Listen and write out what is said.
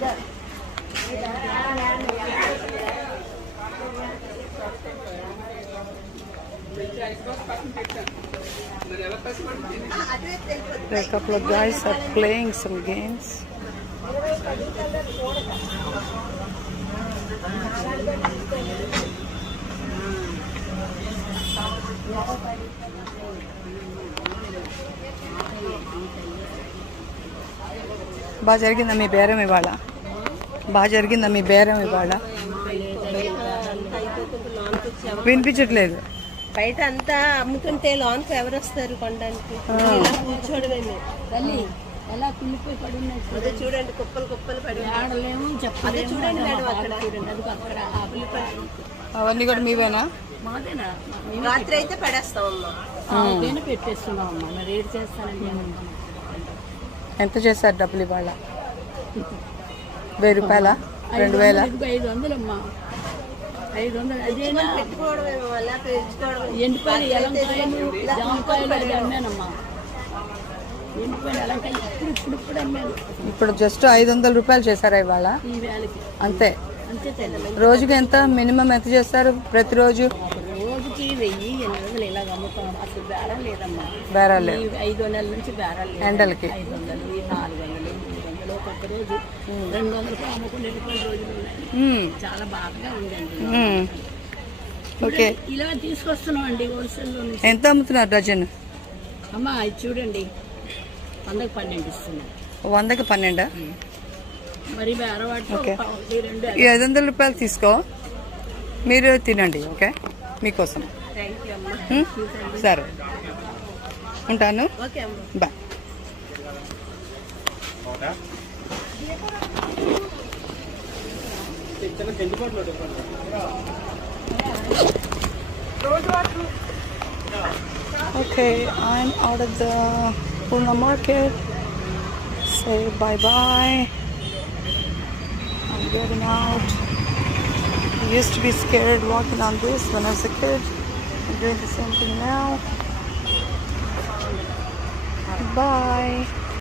A couple of guys are playing some games. బాగా జరిగిందా మీ బేరం ఇవాళ? బాగా జరిగిందా మీ బేరం ఇవాళ? వినిపించట్లేదు. బయట అంతా అమ్ముతుంటే లోన్కి ఎవరు వస్తారు కొనడానికి? కూర్చోడమే ఎలా కుళ్ళిపోయి పడి ఉన్నాయి. అదే చూడండి, కుప్పలు కుప్పలు పడి అదే చూడండి మేడం, అక్కడ అవన్నీ కూడా మీవేనా? మాదేనా? రాత్రి అయితే పడేస్తామమ్మా, పెట్టేస్తున్నాం అమ్మా. మరి ఏడు చేస్తానండి. ఎంత చేస్తారు డబ్బులు ఇవాళ? 1000 రూపాయలా? 2000? 500 అమ్మా. 500 అదేనా పెట్టుకోవడమేమో, అలా పెంచుకోవడం. ఎండిపోయిన ఎలంకాయలు జామకాయలు అది అమ్మానమ్మా. ఎండిపోయిన ఎలంకాయ ఇప్పుడు అమ్మాను. ఇప్పుడు జస్ట్ 500 రూపాయలు చేశారా ఇవాళ? ఈ వేళకి అంతే. అంతే తెల్ల. రోజుకి ఎంత మినిమం ఎంత చేస్తారు ప్రతిరోజు? రోజుకి 1000-800 ఇలాగ అమ్ముతాం. అసలు బేరం లేదమ్మా. బేరాలు లేవు. 500 నుంచి బేరాలు లేదు. ఎండలకి 500, 400, 300, ఒక్కొక్క రోజు 200 అమ్ముకుని వెళ్ళిపోయిన రోజులు ఉన్నాయి. చాలా బాగా ఉందండి. ఓకే, ఇలా తీసుకొస్తున్నాం అండి హోల్సేల్లో. ఎంత అమ్ముతున్నారు డజన్? అమ్మా ఇది చూడండి, 100కి 12 ఇస్తున్నాం. 100కి 12? మరి బేరవాటి ఓకే, ఈ 500 రూపాయలు తీసుకో, మీరు తినండి. ఓకే, మీకోసం. థ్యాంక్ యూ అమ్మా. సరే, ఉంటాను. ఓకే అమ్మా, bye. Okay, I'm out of the Pune market. Say bye-bye. I'm getting out. I used to be scared walking on this when I was a kid. I'm doing the same thing now. Bye.